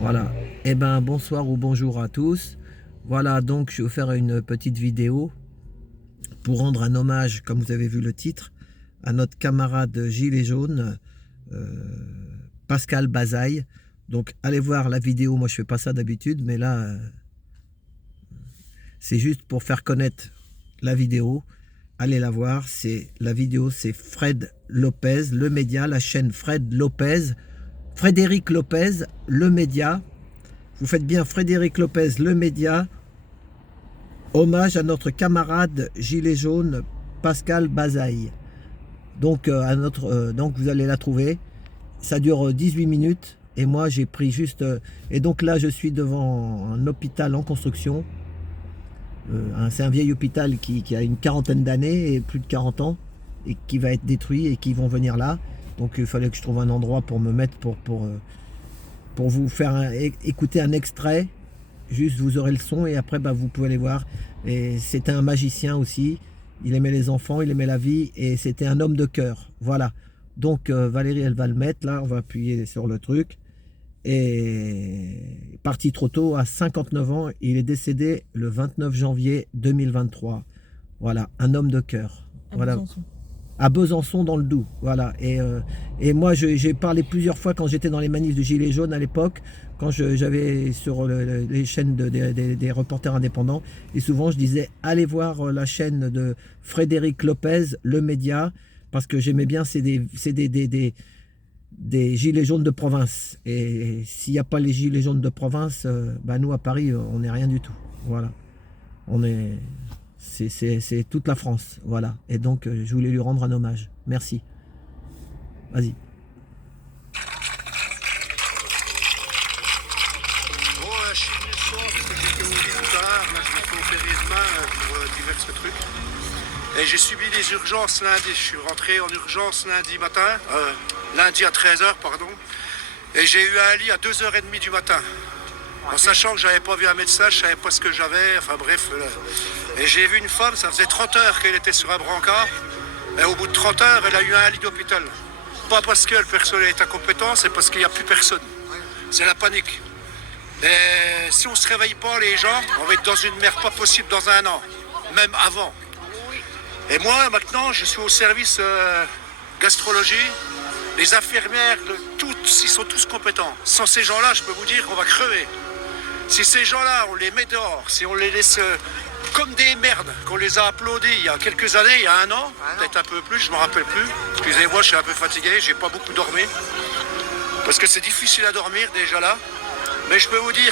Voilà. Eh ben, bonsoir ou bonjour à tous. Voilà, donc je vais vous faire une petite vidéo pour rendre un hommage, comme vous avez vu le titre, à notre camarade gilet jaune, Pascal Bazaille. Donc allez voir la vidéo, moi je fais pas ça d'habitude, mais là, c'est juste pour faire connaître la vidéo. Allez la voir, la vidéo, c'est Fred Lopez, le média, la chaîne Fred Lopez, Frédéric Lopez, le média. Vous faites bien Frédéric Lopez, le média, hommage à notre camarade gilet jaune Pascal Bazaille. Donc, donc vous allez la trouver. Ça dure 18 minutes et moi j'ai pris juste... et donc là je suis devant un hôpital en construction. C'est un vieil hôpital qui a une quarantaine d'années et plus de 40 ans et qui va être détruit et qui vont venir là. Donc il fallait que je trouve un endroit pour me mettre pour vous faire écouter un extrait. Juste vous aurez le son et après bah, vous pouvez aller voir. Et c'était un magicien aussi. Il aimait les enfants, il aimait la vie et c'était un homme de cœur. Voilà. Donc Valérie elle va le mettre là, on va appuyer sur le truc. Et parti trop tôt à 59 ans, il est décédé le 29 janvier 2023. Voilà, un homme de cœur. Voilà. Besançon. À Besançon dans le Doubs, voilà. Et moi j'ai parlé plusieurs fois quand j'étais dans les manifs de Gilets jaunes à l'époque, quand j'avais sur les chaînes des reporters indépendants, et souvent je disais allez voir la chaîne de Frédéric Lopez, le média, parce que j'aimais bien, c'est des gilets jaunes de province, et s'il n'y a pas les gilets jaunes de province, bah nous à Paris on n'est rien du tout, voilà. On est... C'est toute la France, voilà. Et donc, je voulais lui rendre un hommage. Merci. Vas-y. Bon, je suis venu ce soir parce que j'étais au lit tout à l'heure. Là, je me fais opérer demain pour divers trucs. Et j'ai subi des urgences lundi. Je suis rentré en urgence lundi matin. Lundi à 13h, pardon. Et j'ai eu un lit à 2h30 du matin. En sachant que j'avais pas vu un médecin, je savais pas ce que j'avais, enfin bref. Et j'ai vu une femme, ça faisait 30 heures qu'elle était sur un brancard. Et au bout de 30 heures, elle a eu un lit d'hôpital. Pas parce que le personnel est incompétent, c'est parce qu'il n'y a plus personne. C'est la panique. Et si on se réveille pas, les gens, on va être dans une merde pas possible dans un an, même avant. Et moi, maintenant, je suis au service gastrologie. Les infirmières, ils sont tous compétents. Sans ces gens-là, je peux vous dire qu'on va crever. Si ces gens-là, on les met dehors, si on les laisse comme des merdes, qu'on les a applaudis il y a quelques années, il y a un an, peut-être un peu plus, je ne me rappelle plus. Excusez-moi, je suis un peu fatigué, j'ai pas beaucoup dormi. Parce que c'est difficile à dormir déjà là. Mais je peux vous dire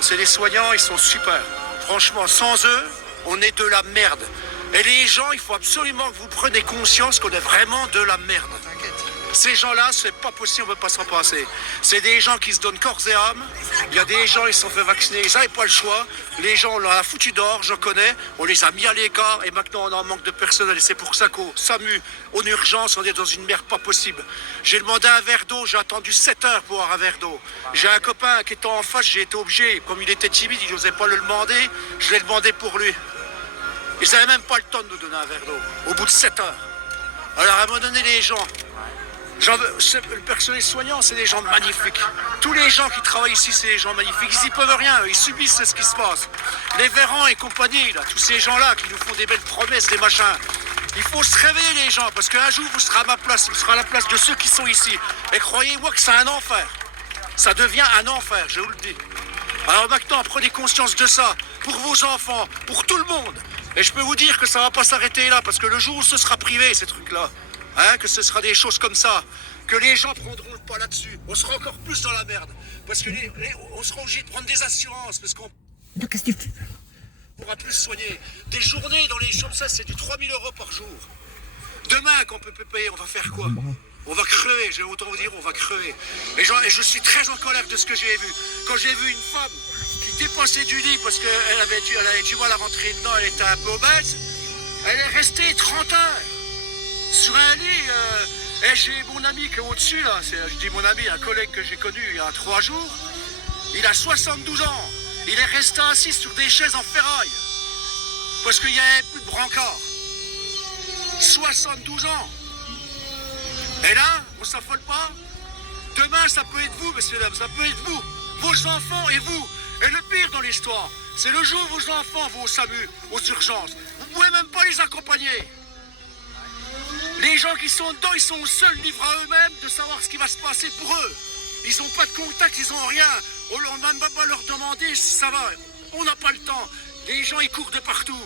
c'est des soignants, ils sont super. Franchement, sans eux, on est de la merde. Et les gens, il faut absolument que vous preniez conscience qu'on est vraiment de la merde. Ces gens-là, c'est pas possible, on ne peut pas s'en passer. C'est des gens qui se donnent corps et âme. Il y a des gens, ils se sont fait vacciner, ils n'avaient pas le choix. Les gens, on l'a foutu dehors, je connais. On les a mis à l'écart et maintenant on en manque de personnel. Et c'est pour ça qu'au SAMU, en urgence, on est dans une merde pas possible. J'ai demandé un verre d'eau, j'ai attendu 7 heures pour avoir un verre d'eau. J'ai un copain qui était en face, j'ai été obligé, comme il était timide, il n'osait pas le demander, je l'ai demandé pour lui. Ils n'avaient même pas le temps de nous donner un verre d'eau, au bout de 7 heures. Alors à un moment donné, les gens... Le personnel soignant, c'est des gens magnifiques. Tous les gens qui travaillent ici, c'est des gens magnifiques. Ils n'y peuvent rien, ils subissent ce qui se passe. Les Véran et compagnie, là, tous ces gens-là qui nous font des belles promesses, des machins. Il faut se réveiller, les gens, parce qu'un jour, vous serez à ma place, vous serez à la place de ceux qui sont ici. Et croyez-moi que c'est un enfer. Ça devient un enfer, je vous le dis. Alors maintenant, prenez conscience de ça, pour vos enfants, pour tout le monde. Et je peux vous dire que ça ne va pas s'arrêter là, parce que le jour où ce sera privé, ces trucs-là, que ce sera des choses comme ça, que les gens prendront le pas là-dessus. On sera encore plus dans la merde. Parce que on sera obligé de prendre des assurances. Parce qu'on Qu'est-ce que tu fais? pourra plus se soigner. Des journées dans les comme ça, c'est du 3 000 € par jour. Demain, qu'on peut plus payer, on va faire quoi? On va crever, je vais autant vous dire, on va crever. Et je suis très en colère de ce que j'ai vu. Quand j'ai vu une femme qui dépassait du lit parce qu'elle avait du mal à rentrer dedans, elle était un peu obèse, elle est restée 30 heures. Sur un lit, et j'ai mon ami qui est au-dessus, là, je dis mon ami, un collègue que j'ai connu il y a 3 jours, il a 72 ans, il est resté assis sur des chaises en ferraille, parce qu'il n'y avait plus de brancard. 72 ans. Et là, on s'affole pas. Demain, ça peut être vous, messieurs, dames, ça peut être vous. vos enfants et vous. Et le pire dans l'histoire, c'est le jour où vos enfants vont au SAMU, aux urgences. Vous pouvez même pas les accompagner. Les gens qui sont dedans, ils sont seuls livrés à eux-mêmes de savoir ce qui va se passer pour eux. Ils n'ont pas de contact, ils n'ont rien. On ne va même pas leur demander si ça va. On n'a pas le temps. Les gens, ils courent de partout.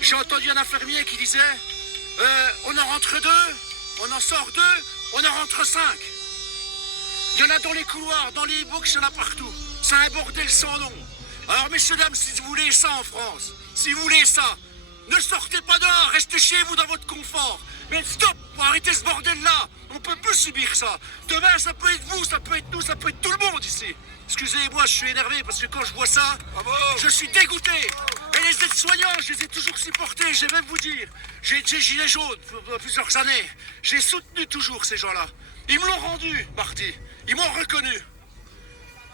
J'ai entendu un infirmier qui disait on en rentre 2, on en sort 2, on en rentre 5. Il y en a dans les couloirs, dans les box, il y en a partout. C'est un bordel sans nom. Alors, messieurs, dames, si vous voulez ça en France, si vous voulez ça, ne sortez pas dehors, restez chez vous dans votre confort. Mais stop, faut arrêter ce bordel-là. On peut plus subir ça. Demain, ça peut être vous, ça peut être nous, ça peut être tout le monde ici. Excusez-moi, je suis énervé parce que quand je vois ça, je suis dégoûté. Et les aides-soignants, je les ai toujours supportés, je vais même vous dire. J'ai été gilet jaune pour plusieurs années. J'ai soutenu toujours ces gens-là. Ils me l'ont rendu, Marty. Ils m'ont reconnu.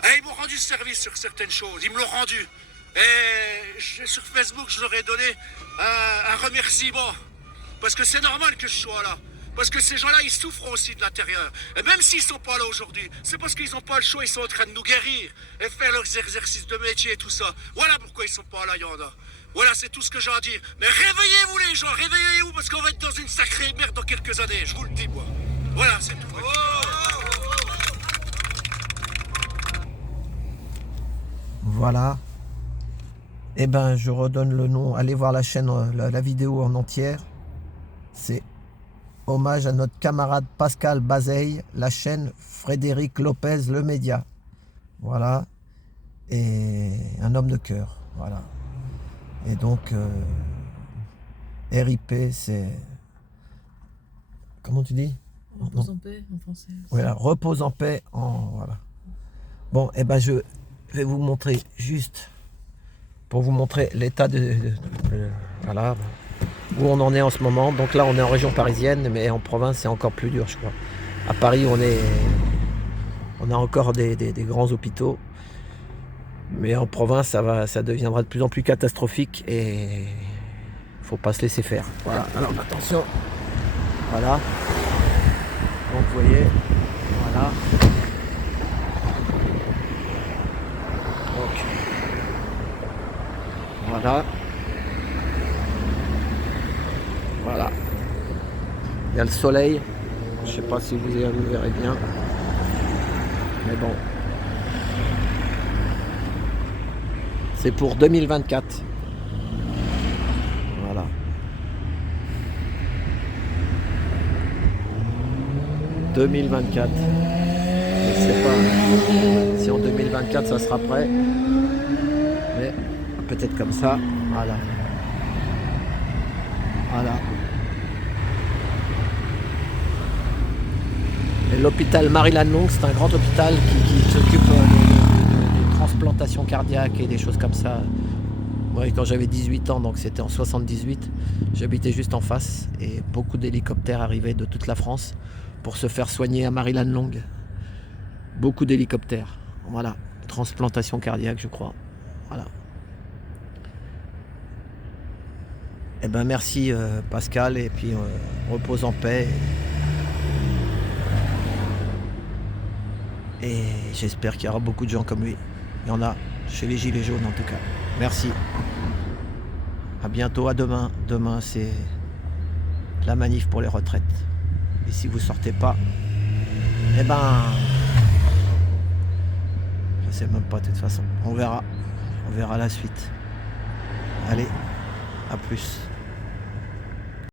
Et ils m'ont rendu service sur certaines choses. Ils me l'ont rendu. Et sur Facebook, je leur ai donné un remerciement. Parce que c'est normal que je sois là. Parce que ces gens-là, ils souffrent aussi de l'intérieur. Et même s'ils ne sont pas là aujourd'hui, c'est parce qu'ils n'ont pas le choix, ils sont en train de nous guérir et faire leurs exercices de métier et tout ça. Voilà pourquoi ils ne sont pas là, il y en a. Voilà, c'est tout ce que j'ai à dire. Mais réveillez-vous les gens, réveillez-vous parce qu'on va être dans une sacrée merde dans quelques années, je vous le dis moi. Voilà, c'est tout. Voilà. Eh ben, je redonne le nom. Allez voir la chaîne, la vidéo en entière. C'est hommage à notre camarade Pascal Bazeille, la chaîne Frédéric Lopez, le média. Voilà. Et un homme de cœur. Voilà. Et donc, RIP, c'est... Comment tu dis? Repose en paix en français. Voilà, repose en paix en... Voilà. Bon, eh ben, je vais vous montrer juste... Pour vous montrer l'état voilà, où on en est en ce moment. Donc là, on est en région parisienne, mais en province, c'est encore plus dur, je crois. À Paris, on a encore des grands hôpitaux. Mais en province, ça deviendra de plus en plus catastrophique et il ne faut pas se laisser faire. Voilà, alors attention. Voilà. Donc vous voyez, voilà. Donc, voilà. Voilà. Il y a le soleil. Je ne sais pas si vous verrez bien. Mais bon. C'est pour 2024. Voilà. « 2024. Je ne sais pas si en 2024 ça sera prêt. Mais peut-être comme ça. Voilà. Voilà. Et l'hôpital Marie-Lannelongue, c'est un grand hôpital qui s'occupe de transplantation cardiaque et des choses comme ça. Moi, quand j'avais 18 ans, donc c'était en 78, j'habitais juste en face et beaucoup d'hélicoptères arrivaient de toute la France pour se faire soigner à Marie-Lannelongue. Beaucoup d'hélicoptères. Voilà. Transplantation cardiaque, je crois. Voilà. Eh ben merci Pascal, et puis repose en paix. Et j'espère qu'il y aura beaucoup de gens comme lui. Il y en a chez les Gilets jaunes en tout cas. Merci. À bientôt, à demain. Demain c'est la manif pour les retraites. Et si vous sortez pas, eh ben je sais même pas de toute façon. On verra la suite. Allez, à plus.